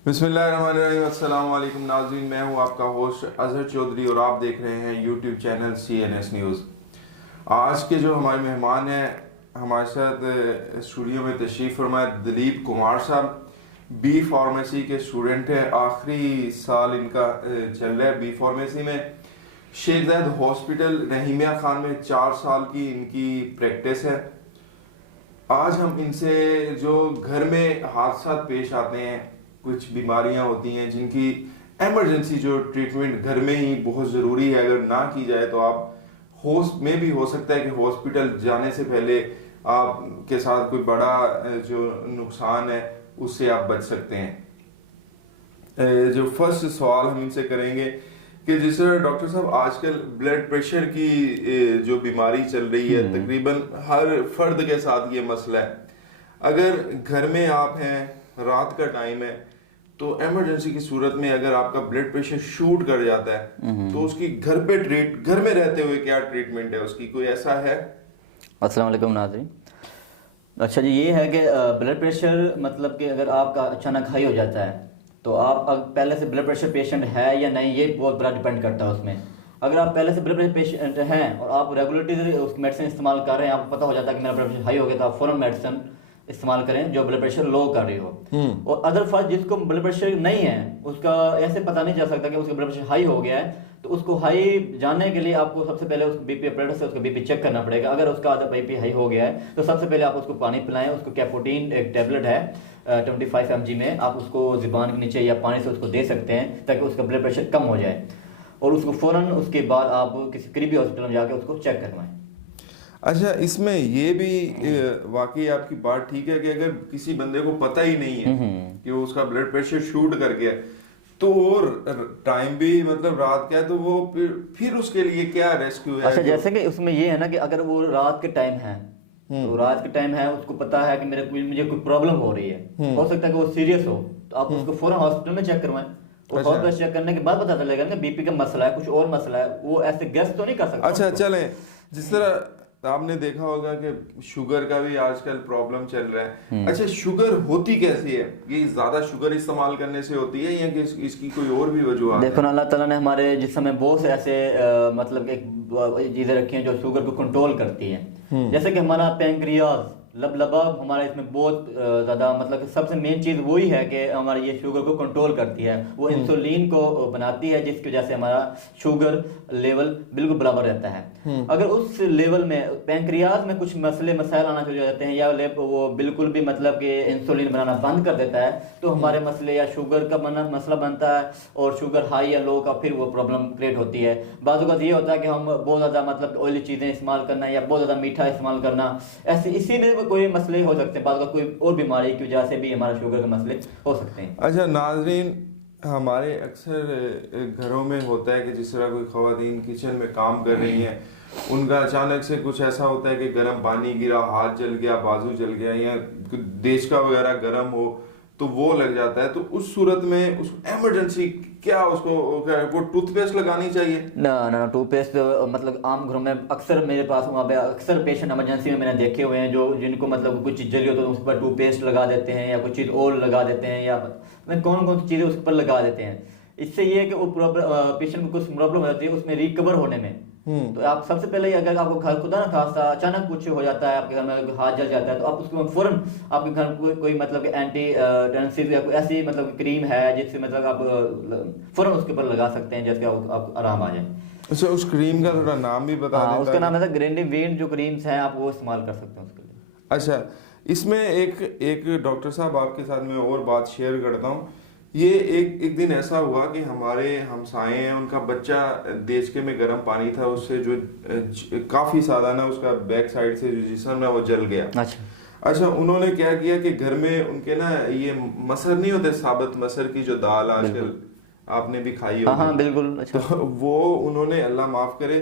बिस्मिल्लाहिर्रहमानिर्रहीम। अस्सलाम वालेकुम नाज़रीन, मैं हूं आपका होस्ट अजहर चौधरी और आप देख रहे हैं यूट्यूब चैनल CNS न्यूज़। आज के जो हमारे मेहमान हैं हमारे साथ स्टूडियो में तशरीफ़ फरमा दिलीप कुमार साहब बी फार्मेसी के स्टूडेंट हैं। आखिरी साल इनका चल रहा है बी फार्मेसी में। शेख ज़ायद हॉस्पिटल रहीमिया खान में 4 साल की इनकी प्रैक्टिस है। आज हम इनसे जो घर में हादसा पेश आते हैं, कुछ बीमारियां होती हैं जिनकी इमरजेंसी जो ट्रीटमेंट घर में ही बहुत ज़रूरी है, अगर ना की जाए तो आप होस्ट में भी हो सकता है कि हॉस्पिटल जाने से पहले आपके साथ कोई बड़ा जो नुकसान है उससे आप बच सकते हैं। जो फर्स्ट सवाल हम इनसे करेंगे कि जिस तरह डॉक्टर साहब आजकल ब्लड प्रेशर की जो बीमारी चल रही है, तकरीबन हर फर्द के साथ ये मसला है। अगर घर में आप हैं, रात का टाइम है, तो इमरजेंसी की सूरत में अगर आपका ब्लड प्रेशर शूट कर जाता है तो उसकी घर में रहते हुए क्या ट्रीटमेंट है उसकी, कोई ऐसा है? अस्सलाम वालेकुम नाज़रीन। अच्छा जी, ये है कि ब्लड प्रेशर मतलब कि अगर आपका अचानक हाई हो जाता है तो आप पहले से ब्लड प्रेशर पेशेंट है या नहीं, ये बहुत बड़ा डिपेंड करता है उसमें। अगर आप पहले से ब्लड प्रेशर पेशेंट हैं और आप रेगुलरली उसकी मेडिसिन इस्तेमाल कर रहे हैं, आपको पता हो जाता है कि मेरा ब्लड प्रेशर हाई हो गया, तो आप फ़ौरन मेडिसिन इस्तेमाल करें जो ब्लड प्रेशर लो कर रही हो। और अदर फर्स्ट जिसको ब्लड प्रेशर नहीं है उसका ऐसे पता नहीं चल सकता कि उसका ब्लड प्रेशर हाई हो गया है, तो उसको हाई जानने के लिए आपको सबसे पहले उसको बीपी ब्लड से उसका बीपी चेक करना पड़ेगा। अगर उसका आधा बीपी हाई हो गया है तो सबसे पहले आप उसको पानी पिलाएं। उसको कैपोटीन एक टेबलेट है 25 mg में, आप उसको ज़ुबान के नीचे या पानी से उसको दे सकते हैं ताकि उसका ब्लड प्रेशर कम हो जाए, और उसको फ़ौरन उसके बाद आप किसी करीबी हॉस्पिटल में जाकर उसको चेक करवाएं। अच्छा, इसमें ये भी वाकई आपकी बात ठीक है कि अगर किसी बंदे को पता ही नहीं है कि वो उसका ब्लड प्रेशर शूट कर गया तो और टाइम भी मतलब रात का है, तो वो फिर उसके लिए क्या रेस्क्यू है? अच्छा, जैसे कि उसमें ये है ना कि अगर वो रात के टाइम है तो रात के टाइम है, उसको पता है कि मुझे कोई प्रॉब्लम हो रही है, हो सकता है कि वो सीरियस हो, तो आप उसको फौरन हॉस्पिटल में चेक करवाएं। और हॉस्पिटल चेक करने के बाद पता चलेगा ना बीपी का मसला है, कुछ और मसला है, वो ऐसे गेस तो नहीं कर सकता। अच्छा चलें, जिस तरह आपने देखा होगा कि शुगर का भी आजकल प्रॉब्लम चल रहा है। अच्छा, शुगर होती कैसी है? ये ज्यादा शुगर इस्तेमाल करने से होती है या कि इसकी कोई और भी वजूहत है? देखो ना, अल्लाह ताला ने हमारे जिस्म में बहुत से ऐसे मतलब एक चीज़ें रखी हैं जो शुगर को कंट्रोल करती हैं। जैसे कि हमारा पैंक्रियाज लबलबाब हमारे इसमें बहुत ज़्यादा मतलब सबसे मेन चीज़ वही है कि हमारी ये शुगर को कंट्रोल करती है। वो इंसुलिन को बनाती है जिसकी वजह से हमारा शुगर लेवल बिल्कुल बराबर रहता है। अगर उस लेवल में पैंक्रियाज में कुछ मसाइल आना शुरू हो जाते हैं या वो बिल्कुल भी मतलब कि इंसुलिन बनाना बंद कर देता है तो हमारे मसले या शुगर का मसला बनता है और शुगर हाई या लो का फिर वो प्रॉब्लम क्रिएट होती है। बाज़ वक़्त ये होता है कि हम बहुत ज़्यादा मतलब ऑयली चीज़ें इस्तेमाल करना या बहुत ज़्यादा मीठा इस्तेमाल करना, ऐसे इसी में कोई मसले हो सकते हैं। बाद कोई और बीमारी की वजह से भी हमारे शुगर के मसले हो सकते हैं। अच्छा नाज़रीन, हमारे अक्सर घरों में होता है कि जिस तरह कोई ख़वातीन किचन में काम कर रही हैं, उनका अचानक से कुछ ऐसा होता है कि गर्म पानी गिरा, हाथ जल गया, बाजू जल गया, या देचका वगैरह गर्म हो तो वो लग जाता है। तो उस सूरत में उस इमरजेंसी क्या उसको वो टूथपेस्ट लगानी चाहिए? ना टूथपेस्ट मतलब आम घरों में अक्सर मेरे पास वहाँ पे अक्सर पेशेंट इमरजेंसी में मैंने देखे हुए हैं जो जिनको मतलब कुछ चीज़ जली हो तो उस पर टूथपेस्ट लगा देते हैं या कुछ चीज़ और लगा देते हैं या मतलब कौन सी चीज़ें उस पर लगा देते हैं। इससे ये है कि वो प्रॉब्लम पेशेंट को कुछ प्रॉब्लम हो जाती है उसमें रिकवर होने में। तो आप सबसे पहले अगर आपको घर खुदा ना खासा अचानक कुछ हो जाता है, आपके घर में हाथ जल जाता है, तो आप उसको फौरन आपके घर में कोई मतलब एंटी टेंसिव या कोई ऐसी मतलब क्रीम है जिससे मतलब आप फौरन उसके ऊपर लगा सकते हैं जिससे आप आराम आ जाए। अच्छा, उस क्रीम का थोड़ा नाम भी बता दें? उसका नाम है ग्रेंडिविंड, जो क्रीम्स हैं आप वो इस्तेमाल कर सकते हैं उसके लिए। अच्छा, इसमें एक डॉक्टर साहब आपके साथ में और बात शेयर करता हूँ। ये एक दिन ऐसा हुआ कि हमारे हमसाए हैं, उनका बच्चा देचके में गर्म पानी था, उससे जो काफ़ी ज़्यादा ना उसका बैक साइड से जो जिस्म है वो जल गया। अच्छा, उन्होंने क्या किया कि घर में उनके ना ये मसर नहीं होते, साबुत मसर की जो दाल आजकल आपने भी खाई होगी। हाँ बिल्कुल। अच्छा। तो वो उन्होंने, अल्लाह माफ़ करे,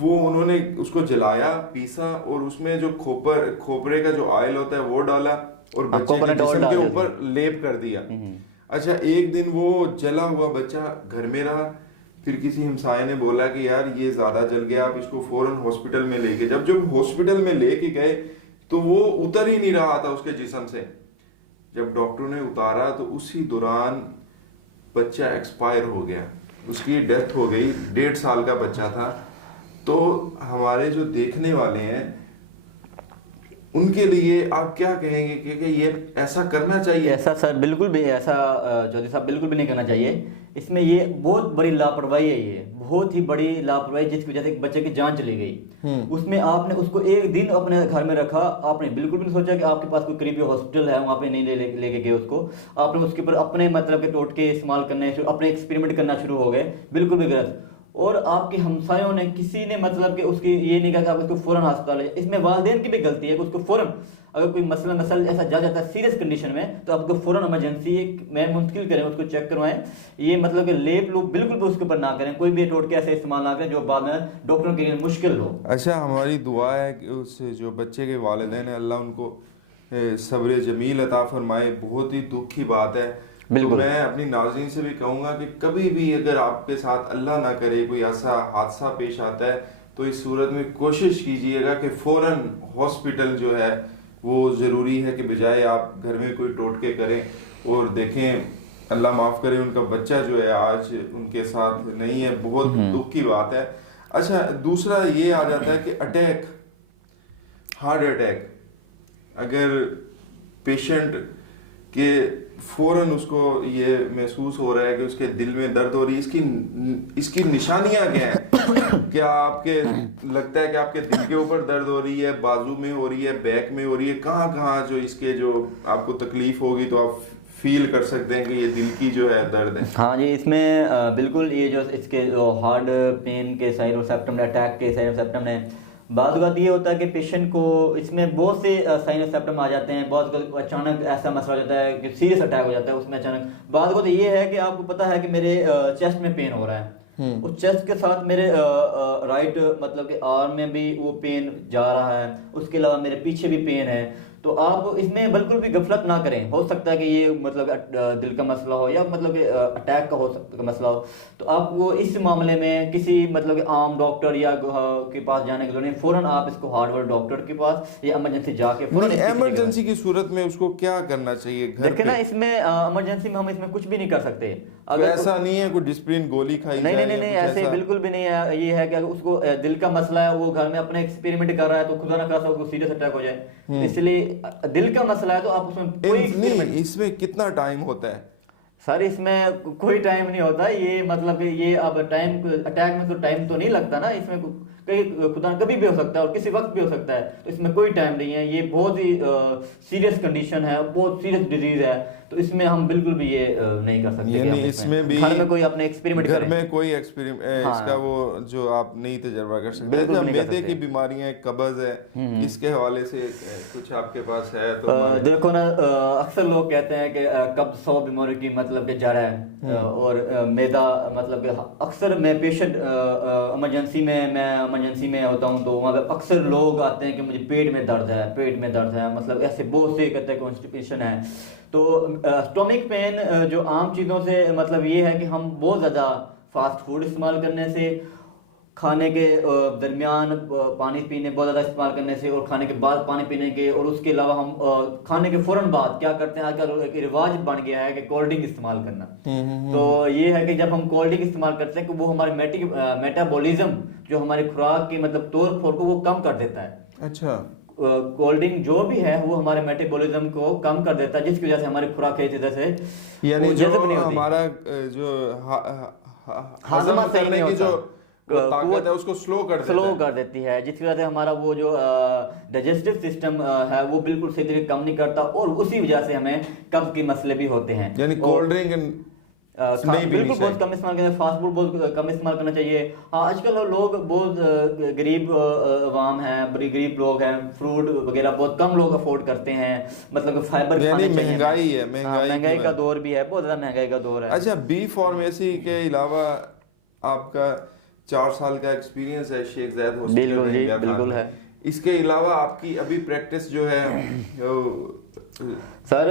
वो उन्होंने उसको जलाया, पीसा और उसमें जो खोपरे का जो ऑयल होता है वो डाला और बच्चे के जिस्म के ऊपर लेप कर दिया। अच्छा, एक दिन वो जला हुआ बच्चा घर में रहा, फिर किसी हमसाये ने बोला कि यार ये ज़्यादा जल गया, आप इसको फ़ौरन हॉस्पिटल में लेके। जब हॉस्पिटल में लेके गए तो वो उतर ही नहीं रहा था उसके जिस्म से। जब डॉक्टरों ने उतारा तो उसी दौरान बच्चा एक्सपायर हो गया, उसकी डेथ हो गई। 1.5 साल का बच्चा था। तो हमारे जो देखने वाले हैं उनके लिए आप क्या कहेंगे कि ये ऐसा करना चाहिए? ऐसा सर बिल्कुल भी ऐसा चौधरी साहब बिल्कुल भी नहीं करना चाहिए। इसमें ये बहुत बड़ी लापरवाही है, ये बहुत ही बड़ी लापरवाही जिसकी वजह से एक बच्चे की जान चली गई। उसमें आपने उसको एक दिन अपने घर में रखा, आपने बिल्कुल भी नहीं सोचा कि आपके पास कोई करीबी हॉस्पिटल है, वहाँ पे नहीं लेके गए उसको। आपने उसके ऊपर अपने मतलब के टोटके इस्तेमाल करने, अपने एक्सपेरिमेंट करना शुरू हो गए, बिल्कुल भी गलत। और आपके हमसायों ने किसी ने मतलब कि उसकी ये नहीं कहा कि आप उसको फौरन अस्पताल ले। इसमें वालिदैन की भी गलती है कि उसको फौरन, अगर कोई मसला ऐसा जा जाता है सीरियस कंडीशन में, तो आप उसको फौरन इमरजेंसी में मुंतकिल करें, उसको चेक करवाएं। ये मतलब कि लेप लूप बिल्कुल भी उसके ऊपर ना करें, कोई भी टोटके ऐसे इस्तेमाल ना करें जो बाद में डॉक्टरों के लिए मुश्किल हो। अच्छा, हमारी दुआ है कि उस जो बच्चे के वालिदैन है अल्लाह उनको सब्र जमील अता फरमाए। बहुत ही दुख की बात है। तो मैं अपनी नाज़रीन से भी कहूँगा कि कभी भी अगर आपके साथ अल्लाह ना करे कोई ऐसा हादसा पेश आता है तो इस सूरत में कोशिश कीजिएगा कि फ़ौरन हॉस्पिटल जो है वो ज़रूरी है, कि बजाय आप घर में कोई टोटके करें। और देखें अल्लाह माफ़ करे उनका बच्चा जो है आज उनके साथ नहीं है, बहुत दुख की बात है। अच्छा, दूसरा ये आ जाता है कि अटैक, हार्ट अटैक, अगर पेशेंट के फौरन उसको ये महसूस हो रहा है कि उसके दिल में दर्द हो रही है, इसकी निशानियां क्या है? क्या आपके लगता है कि आपके दिल के ऊपर दर्द हो रही है, बाजू में हो रही है, बैक में हो रही है, कहाँ कहाँ जो इसके जो आपको तकलीफ होगी तो आप फील कर सकते हैं कि ये दिल की जो है दर्द है? हाँ जी, इसमें बिल्कुल ये जो इसके जो हार्ट पेन के साइड और सिम्टम, अटैक के साइड और सिम्टम है, बाद बात ये होता है कि पेशेंट को इसमें बहुत से साइन और सिम्टम आ जाते हैं। बहुत अचानक ऐसा मसला हो जाता है कि सीरियस अटैक हो जाता है, उसमें अचानक बाद बात ये है कि आपको पता है कि मेरे चेस्ट में पेन हो रहा है, उस चेस्ट के साथ मेरे राइट मतलब कि आर्म में भी वो पेन जा रहा है, उसके अलावा मेरे पीछे भी पेन है। तो आप इसमें बिल्कुल भी गफलत ना करें। हो सकता है कि ये मतलब दिल का मसला हो या मतलब कि अटैक का हो सकता मसला हो, तो आप वो इस मामले में किसी मतलब कि आम डॉक्टर या के पास जाने की जरूरत नहीं, फौरन आप इसको हार्डवेयर डॉक्टर के पास या इमरजेंसी जाके फौरन। इमरजेंसी की सूरत में उसको क्या करना चाहिए? देखिए ना, इसमें इमरजेंसी में हम इसमें कुछ भी नहीं कर सकते। अगर ऐसा नहीं है कोई डिस्प्लिन गोली खाई नहीं नहीं नहीं, ऐसे बिल्कुल भी नहीं है। ये है कि अगर उसको दिल का मसला है, वो घर में अपने एक्सपेरिमेंट कर रहा है, तो खुदा ना खासा उसको सीरियस अटैक हो जाए। इसलिए दिल का मसला है तो आप उसमें कोई एक्सपेरिमेंट। इसमें कितना टाइम होता है सर? इसमें कोई टाइम नहीं होता। ये मतलब ये अब टाइम, अटैक में तो टाइम तो नहीं लगता ना, इसमें कहीं खुदा कभी भी हो सकता है और किसी वक्त भी हो सकता है, तो इसमें कोई टाइम नहीं है। ये बहुत ही सीरियस कंडीशन है, बहुत सीरियस डिजीज है, तो इसमें हम बिल्कुल भी ये नहीं कर सकते। यानी इसमें भी घर में कोई अपने एक्सपेरिमेंट घर में कोई एक्सपेरिमेंट इसका वो जो आप नहीं तजर्बा कर सकते। मैदे की बीमारियां, कब्ज है, इसके हवाले से कुछ आपके पास है तो देखो ना, अक्सर लोग कहते हैं कि कब्ज 100 बीमारियों की मतलब कि जड़ है, और मैदा मतलब कि अक्सर मैं पेशेंट इमरजेंसी में होता हूँ, तो वहाँ पे अक्सर लोग आते हैं कि मुझे पेट में दर्द है, मतलब ऐसे बहुत से कहते हैं कॉन्स्टिपेशन है। तो स्टोमिक पेन जो आम चीज़ों से मतलब ये है कि हम बहुत ज़्यादा फास्ट फूड इस्तेमाल करने से, खाने के दरमियान पानी पीने बहुत ज़्यादा इस्तेमाल करने से, और खाने के बाद पानी पीने के, और उसके अलावा हम खाने के फ़ौरन बाद क्या करते हैं, आजकल एक रिवाज बन गया है कि कोल्ड ड्रिंक इस्तेमाल करना। तो ये है कि जब हम कोल्ड ड्रिंक इस्तेमाल करते हैं कि वो हमारे मेटाबॉलिज्म, जो हमारी खुराक की मतलब तोड़ फोड़ को वो कम कर देता है। अच्छा, कोल्ड ड्रिंक जो भी है वो हमारे मेटाबॉलिज्म को कम कर देता है, जिसकी वजह से हमारी खुराक की वजह से यानी जो हमारा जो हजम करने की जो ताकत है उसको स्लो कर देती है, जिसकी वजह से हमारा वो जो डाइजेस्टिव सिस्टम है वो बिल्कुल सही तरीके काम नहीं करता, और उसी वजह से हमें कब्ज के मसले भी होते हैं। यानी कोल्ड ड्रिंक बिल्कुल बहुत कम इस्तेमाल करना, फास्ट फूड बहुत कम इस्तेमाल करना चाहिए। हाँ, आजकल लोग बहुत गरीब आवाम हैं, गरीब लोग हैं, फ्रूट वगैरह बहुत कम लोग अफोर्ड करते हैं, मतलब फाइबर खाने चाहिए। महंगाई है, महंगाई का दौर भी है, बहुत ज़्यादा महंगाई का दौर है। अच्छा, बी फार्मेसी के अलावा आपका 4 साल का एक्सपीरियंस है शेख ज़ैद हॉस्पिटल में? बिल्कुल है। इसके अलावा आपकी अभी प्रैक्टिस जो है सर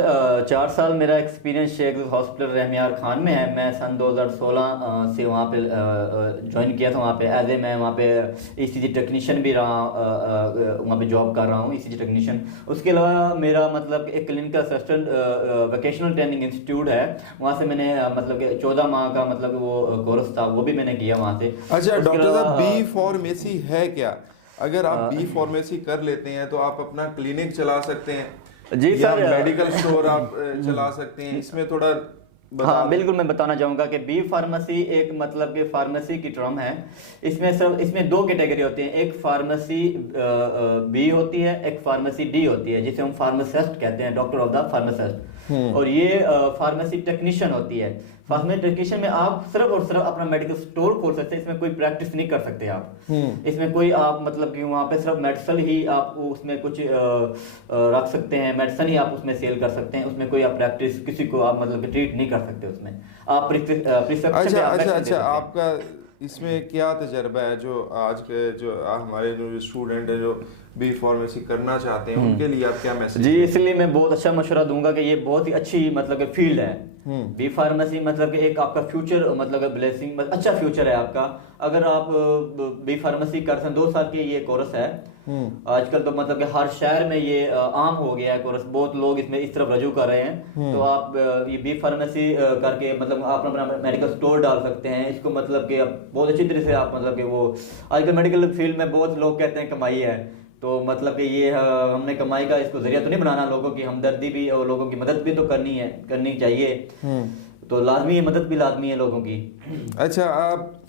4 साल मेरा एक्सपीरियंस शेख हॉस्पिटल रहमियार खान में है। मैं सन 2016 से वहाँ पे ज्वाइन किया था। वहाँ पे एज ए मैं वहाँ पे ईसीजी टेक्नीशियन भी रहा, वहाँ पे जॉब कर रहा हूँ ईसीजी टेक्नीशियन। उसके अलावा मेरा मतलब एक clinical assistant vocational training institute है, वहाँ से मैंने मतलब कि 14 माह का मतलब वो कोर्स था, वो भी मैंने किया वहाँ से। अच्छा डॉक्टर साहब, बी फार्मेसी है क्या? अगर आप बी फार्मेसी कर लेते हैं तो आप अपना क्लिनिक चला सकते हैं जी या सर, मेडिकल स्टोर आप चला सकते हैं, इसमें थोड़ा हाँ बिल्कुल मैं बताना चाहूँगा कि बी फार्मेसी एक मतलब कि फार्मेसी की टर्म है। इसमें 2 कैटेगरी होती हैं, एक फार्मेसी बी होती है, एक फार्मेसी डी होती है, जिसे हम फार्मासिस्ट कहते हैं, डॉक्टर ऑफ द फार्मासिस्ट। और ये फार्मेसी टेक्नीशियन होती है। फार्मेसी टेक्नीशियन में आप सिर्फ और सिर्फ अपना मेडिकल स्टोर खोल सकते हैं, इसमें कोई प्रैक्टिस नहीं कर सकते आप। इसमें कोई आप मतलब कि वहाँ पे सिर्फ मेडिसिन ही आप उसमें कुछ रख सकते हैं, मेडिसिन ही आप उसमें सेल कर सकते हैं, उसमें कोई आप प्रैक्टिस किसी को आप मतलब कि ट्रीट नहीं कर सकते उसमें आप प्रिस्क्रिप्शन। अच्छा, आपका इसमें क्या तजर्बा है जो आज के जो हमारे जो स्टूडेंट है जो बी फार्मेसी करना चाहते हैं, उनके लिए आप क्या मैसेज? जी, इसलिए मैं बहुत अच्छा मशवरा दूंगा कि ये बहुत ही अच्छी मतलब कि फील्ड है बी फार्मेसी। मतलब कि एक आपका फ्यूचर मतलब ब्लेसिंग, अच्छा फ्यूचर है आपका अगर आप बी फार्मेसी कर सकते। 2 साल की ये कोर्स है। आजकल तो मतलब कि हर शहर में ये आम हो गया है कोर्स, बहुत लोग इसमें इस तरफ रजू कर रहे हैं। तो आप ये बी फार्मेसी करके मतलब आप अपना मेडिकल स्टोर डाल सकते हैं। इसको मतलब कि बहुत अच्छी तरह से आप मतलब कि वो आजकल मेडिकल फील्ड में बहुत लोग कहते हैं कमाई है, तो मतलब कि ये हमने कमाई का इसको जरिया तो नहीं बनाना, लोगों की हमदर्दी भी और लोगों की मदद भी तो करनी चाहिए। तो लाजमी है, मदद भी लाजमी है लोगों की। अच्छा, आप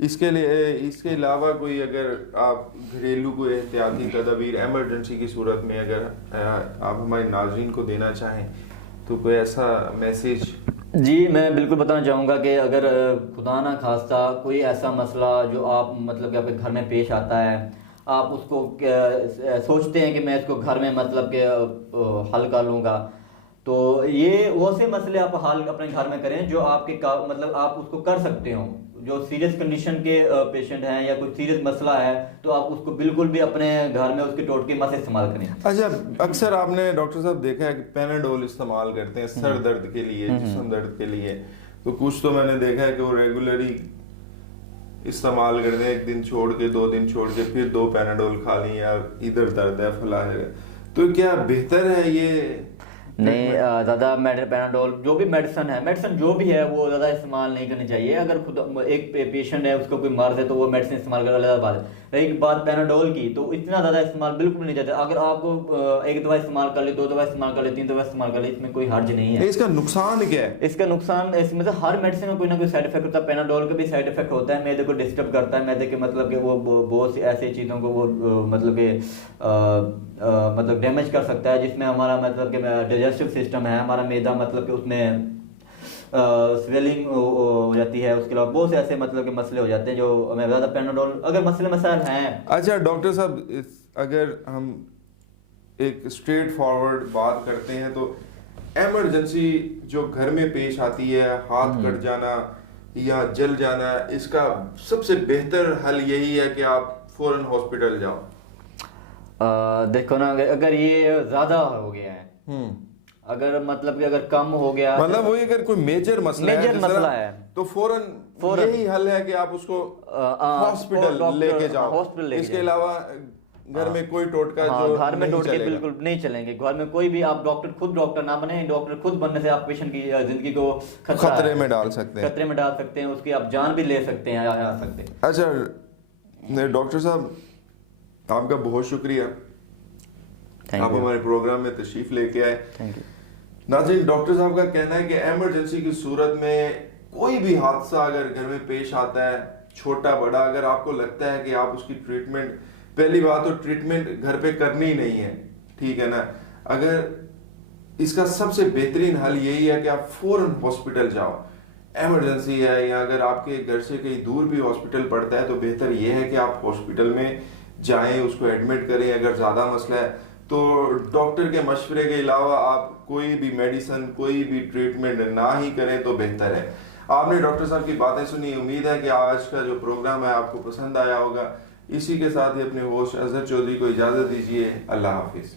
इसके अलावा कोई अगर आप घरेलू कोई एहतियाती तदबीर एमरजेंसी की सूरत में अगर आप हमारे नाज़रीन को देना चाहें तो कोई ऐसा मैसेज? जी मैं बिल्कुल बताना चाहूँगा कि अगर खुदा ना खास्ता कोई ऐसा मसला जो आप मतलब कि आपके घर में पेश आता है, आप उसको सोचते हैं कि मैं इसको घर में मतलब कि हल कर लूँगा, तो ये वो से मसले आप हल अपने घर में करें जो आपके मतलब आप उसको कर सकते हो। जो सीरियस कंडीशन के पेशेंट हैं या कोई सीरियस मसला है तो आप उसको बिल्कुल भी अपने घर में उसके टोटके मत इस्तेमाल करें। अच्छा, अक्सर आपने डॉक्टर साहब देखा है कि पैनाडोल इस्तेमाल करते हैं सर दर्द के लिए, जिस्म दर्द के लिए, तो कुछ तो मैंने देखा है कि वो रेगुलरली इस्तेमाल करते हैं, 1 दिन छोड़ के 2 दिन छोड़ के फिर 2 पैनाडोल खा ली या इधर दर्द है फला है। तो क्या बेहतर है ये? नहीं, ज़्यादा पैनाडोल जो भी मेडिसिन जो भी है वो ज़्यादा इस्तेमाल नहीं करनी चाहिए। अगर खुद एक पेशेंट है उसको कोई मर्ज है तो वो मेडिसिन इस्तेमाल कर अलग बात है। रही बात पैनाडोल की, तो इतना ज़्यादा इस्तेमाल बिल्कुल नहीं चाहते। अगर आपको 1 दवा इस्तेमाल कर ले, 2 दवा इस्तेमाल कर ले, 3 दवा इस्तेमाल कर ले, इसमें कोई हर्ज नहीं है। इसका नुकसान क्या है? इसका नुकसान इसमें से हर मेडिसिन में कोई ना कोई साइड इफेक्ट होता है। पैनाडोल का भी साइड इफेक्ट होता है, मैदे को डिस्टर्ब करता है, मैदे के मतलब कि वो बहुत सी ऐसी चीज़ों को वो मतलब कि मतलब डैमेज कर सकता है, जिसमें हमारा मतलब कि डाइजेस्टिव सिस्टम है, हमारा मैदा मतलब कि उसमें स्वेलिंग हो जाती है। उसके अलावा बहुत से ऐसे मतलब के मसले हो जाते हैं जो हमें ज़्यादा पैनाडोल अगर मसले मसाइल हैं। अच्छा डॉक्टर साहब, अगर हम एक स्ट्रेट फॉरवर्ड बात करते हैं तो एमरजेंसी जो घर में पेश आती है, हाथ कट जाना या जल जाना, इसका सबसे बेहतर हल यही है कि आप फौरन हॉस्पिटल जाओ। देखो ना, अगर ये ज़्यादा हो गया है, अगर मतलब कि अगर कम हो गया, मतलब वही अगर कोई मेजर मसला है तो फौरन यही हल है कि आप उसको हॉस्पिटल लेके जाओ। इसके अलावा घर में कोई टोटका जो घर में टोटके बिल्कुल नहीं चलेंगे। घर में कोई भी आप खुद डॉक्टर ना बने, डॉक्टर खुद बनने से आप पेशेंट की जिंदगी को खतरे में डाल सकते हैं, उसकी आप जान भी ले सकते हैं, आ सकते हैं। अच्छा डॉक्टर साहब, आपका बहुत शुक्रिया, आप हमारे प्रोग्राम में तशरीफ लेके आए। Thank you. नाज़रीन, डॉक्टर साहब का कहना है कि एमरजेंसी की सूरत में कोई भी हादसा अगर घर में पेश आता है, छोटा बड़ा, अगर आपको लगता है कि आप उसकी ट्रीटमेंट, पहली बात तो ट्रीटमेंट घर पे करनी ही नहीं है, ठीक है ना। अगर इसका सबसे बेहतरीन हल यही है कि आप फौरन हॉस्पिटल जाओ। एमरजेंसी है या अगर आपके घर से कहीं दूर भी हॉस्पिटल पड़ता है तो बेहतर यह है कि आप हॉस्पिटल में जाएं, उसको एडमिट करें। अगर ज़्यादा मसला है तो डॉक्टर के मशवरे के अलावा आप कोई भी मेडिसिन, कोई भी ट्रीटमेंट ना ही करें तो बेहतर है। आपने डॉक्टर साहब की बातें सुनी, उम्मीद है कि आज का जो प्रोग्राम है आपको पसंद आया होगा। इसी के साथ ही अपने होस्ट अजहर चौधरी को इजाज़त दीजिए। अल्लाह हाफिज़।